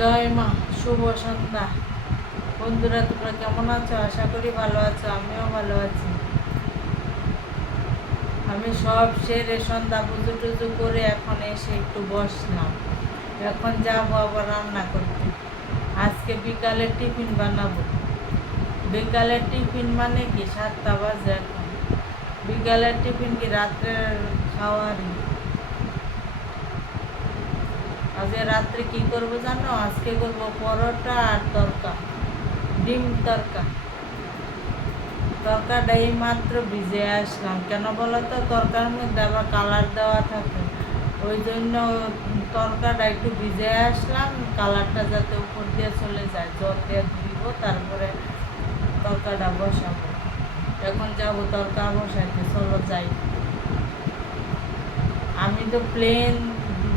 জয় মা, শুভ সন্ধ্যা। বন্ধুরা, তোমরা কেমন আছো? আশা করি ভালো আছো, আমিও ভালো আছি। আমি সব সেরে সন্ধ্যা পুজো টুজো করে এখন এসে একটু বসলাম। এখন যাবো আবার রান্না করতে। আজকে বিকালে টিফিন বানাবো। বিকালের টিফিন মানে কি? 7টা বাজে এখন। বিকালের টিফিন কি রাত্রের খাওয়ারই? আজকে রাত্রে কি করবো জানো? আজকে করবো পরোটা আর তরকা, ডিম তরকা। তরকাটা এই মাত্র ভিজে আসলাম। কেন বলো তো? তরকার মধ্যে আবার কালার দেওয়া থাকে, ওই জন্য তরকাটা একটু ভিজে আসলাম, কালারটা যাতে উপর দিয়ে চলে যায়। জল দিয়ে ধুইব, তারপরে তরকাটা বসাবো। এখন যাবো তরকা বসাইতে, চলো যাই। আমি তো প্লেন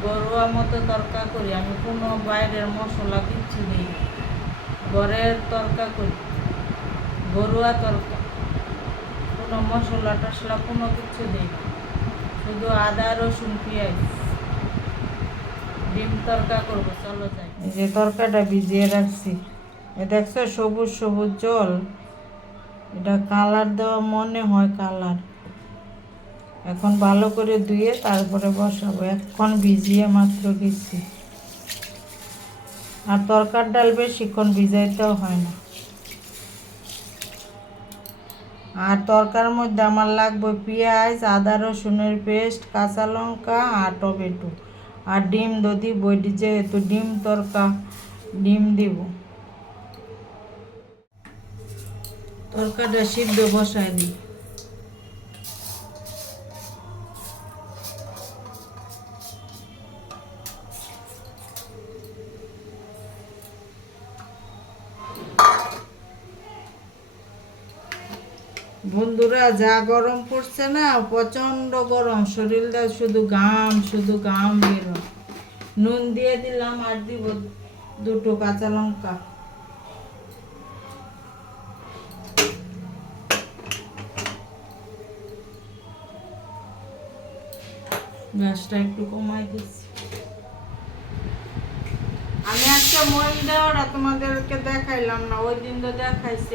ঘরোয়া মতো তরকা করি, আমি কোনো বাইরের মশলা কিচ্ছু দিই না। ঘরের তরকা করি, ঘরোয়া তরকা, কোনো মশলা টশলা কোনো কিছু দিই না, শুধু আদা রসুন পেঁয়াজ। ডিম তরকা করবো, চলো যাই। এই যে তরকাটা ভিজিয়ে রাখছি, এ দেখছো সবুজ সবুজ জল, এটা কালার দেওয়া মনে হয় কালার। এখন ভালো করে ধুয়ে তারপরে বসাবো, এখন ভিজিয়ে মাত্র গেছি। আর তরকার ডাল বেশিক্ষণ ভিজাইতেও হয় না। আর তরকার মধ্যে আমার লাগবে পেঁয়াজ, আদা রসুনের পেস্ট, কাঁচা লঙ্কা আর টমেটো, আর ডিম তো দিব, যেহেতু ডিম তরকা, ডিম দিব। তরকাটা সিদ্ধ বসাই দিই। বন্ধুরা, যা গরম পড়ছে না, প্রচণ্ড গরম, শরীরটা শুধু ঘাম, শুধু ঘাম বেরো। নুন দিয়ে দিলাম, আর দিব 2টো কাঁচা লঙ্কা। গ্যাসটা একটু কমাই দিচ্ছি। আমি আজকে মন দেওয়াটা তোমাদেরকে দেখাইলাম না, ওই দিন তো দেখাইছি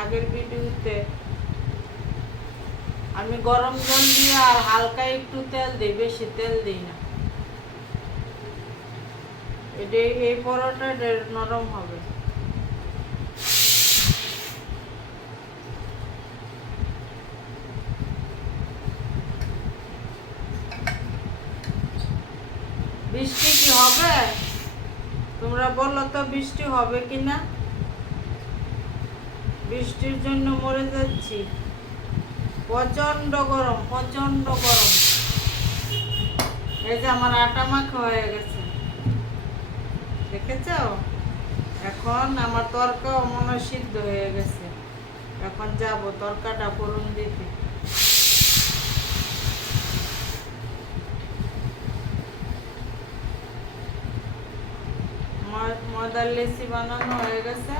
আগের ভিডিওতে। আমি গরম জল দিয়ে আর হালকা একটু তেল দিই, বেশি তেল দিই না। এই পরোটাটা নরম হবে। বৃষ্টি কি হবে? তোমরা বলো তো, বৃষ্টি হবে কিনা? বৃষ্টির জন্য মরে যাচ্ছি, প্রচন্ড গরম, প্রচন্ড গরম। এই যে আমার আটা মাখা হয়ে গেছে, দেখেছ? এখন আমার তরকাও মনে হয় সিদ্ধ হয়ে গেছে। এখন যাব তরকাটা ফোড়ন দিতে। ময়দার লেচি বানানো হয়ে গেছে।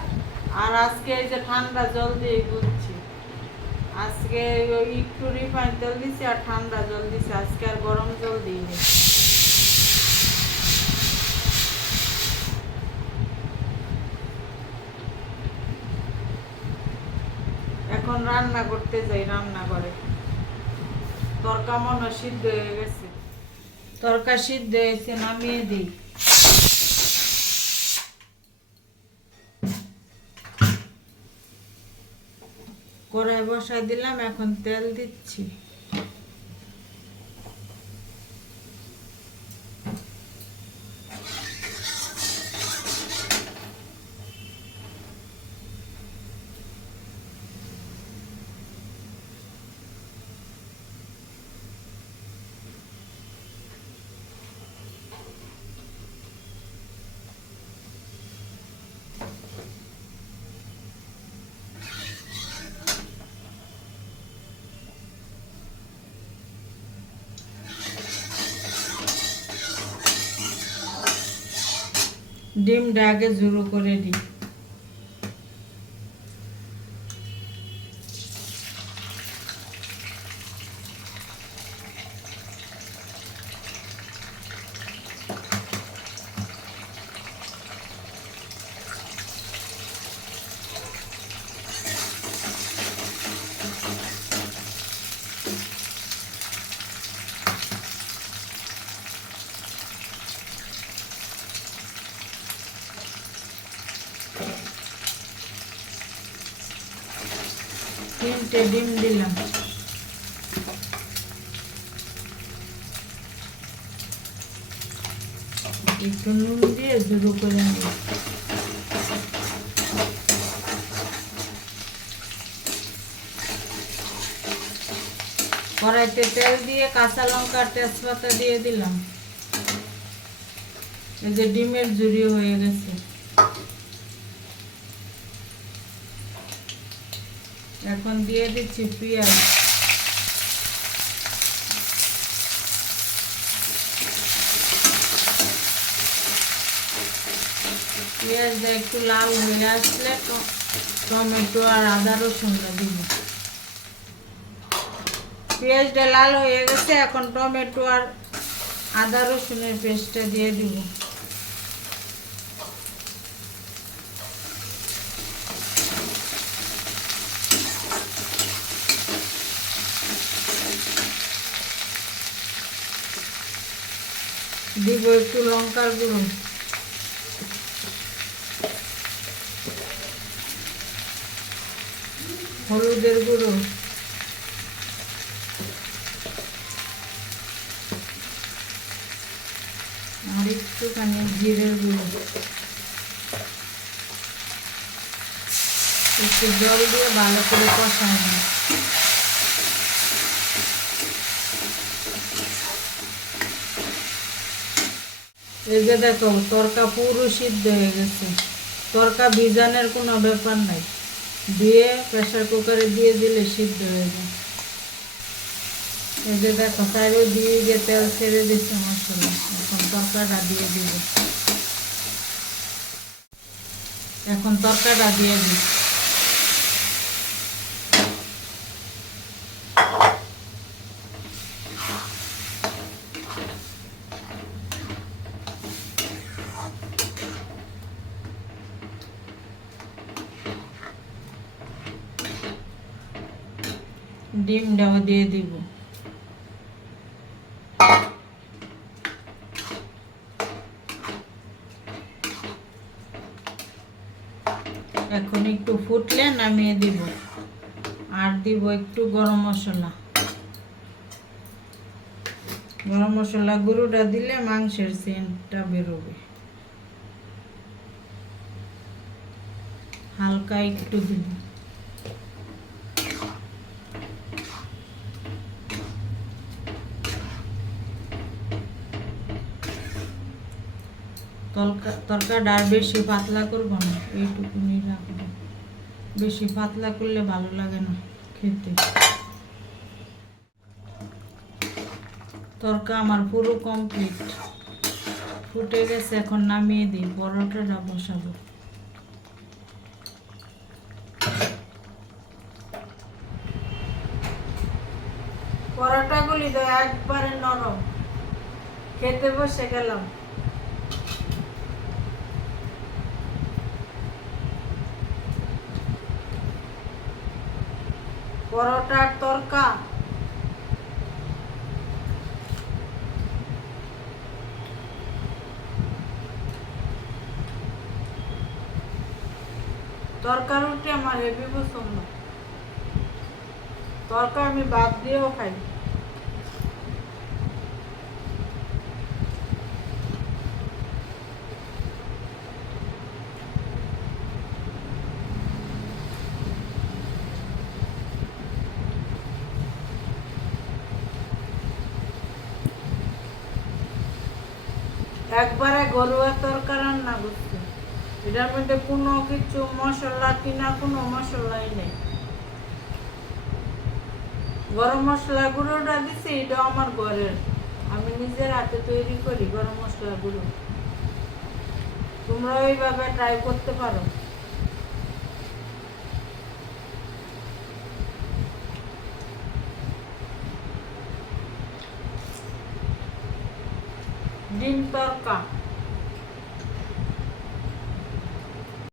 আর আজকে এই যে ঠান্ডা জল দিয়ে গুলছি। আজকে একটু রিফাইন তেল দিছি আর ঠান্ডা জল দিছি, আজকে আর গরম জল দিইনি। এখন রান্না করতে যাই, রান্না করে। তরকা মনে সিদ্ধ হয়ে গেছে, তরকা সিদ্ধ হয়েছে, নামিয়ে দিই। কড়াই বসাই দিলাম, এখন তেল দিচ্ছি। ডিমটা আগে ঝুড়ো করে দিই। 3টে ডিম দিলাম। একটু নুন দিয়ে জুড়ো করে নিই। কড়াইতে তেল দিয়ে কাঁচা লঙ্কা তেজপাতা দিয়ে দিলাম। এই যে ডিমের ঝুরি হয়ে গেছে। এখন দিয়ে দিচ্ছি পেঁয়াজ। পেঁয়াজটা একটু লাল হয়ে আসলে টমেটো আর আদা রসুনটা দিব। পেঁয়াজটা লাল হয়ে গেছে, এখন টমেটো আর আদা রসুনের পেস্টটা দিয়ে দিব। দিব একটু লঙ্কার গুঁড়ো, হলুদের গুঁড়ো, আর একটুখানি জিরের গুঁড়ো। একটু জল দিয়ে ভালো করে কষাই নিই। এই যে দেখো তরকা পুরো সিদ্ধ হয়ে গেছে। তরকা ভিজানোর কোনো ব্যাপার নাই, দিয়ে প্রেসার কুকারে দিয়ে দিলে সিদ্ধ হয়ে যায়। এই যে দেখো চাইলে দিয়ে গিয়ে তেল ছেড়ে দিচ্ছে মশলা। এখন তরকাটা দিয়ে দিব। এখন তরকাটা দিয়ে দিই। ডিমটাও দিয়ে দিব। এখন একটু ফুটলে নামিয়ে দিব। আর দিব একটু গরম মশলা। গরম মশলা গুঁড়োটা দিলে মাংসের সেন্টটা বেরোবে। হালকা একটু দিব। তরকাটা আর বেশি পাতলা করবো না, এইটুকুনি রাখবো। বেশি পাতলা করলে ভালো লাগে না খেতে। তরকা আমার পুরো কমপ্লিট, ফুটে গেছে। এখন নামিয়ে দিই, পরোটাটা বসাবো। পরোটাগুলি তো একবারে নরম। খেতে বসে গেলাম। পরোটার তরকা রুটি আমার হেভি পছন্দ। তরকা আমি ভাত দিয়েও খাই। একবারে ঘরোয়া তরকা রান্না করছে। এটার মধ্যে কোনো কিছু মশলা কিনা কোনো মশলাই নেই। গরম মশলা গুঁড়োটা দিছি, এটা আমার ঘরের, আমি নিজের হাতে তৈরি করি গরম মশলা গুঁড়ো। তোমরা ওইভাবে ট্রাই করতে পারো। ডিম তরকা।